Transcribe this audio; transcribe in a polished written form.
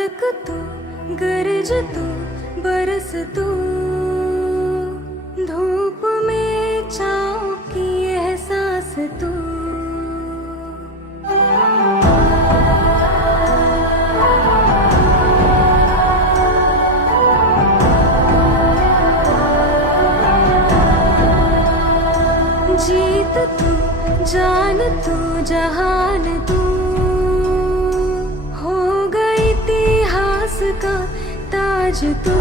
झलक तू, गरज तू, बरस तू, धूप में छाँव की एहसास तू। जीत तू, जान तू, जहान तू, हो गई इतिहास का ताज तू।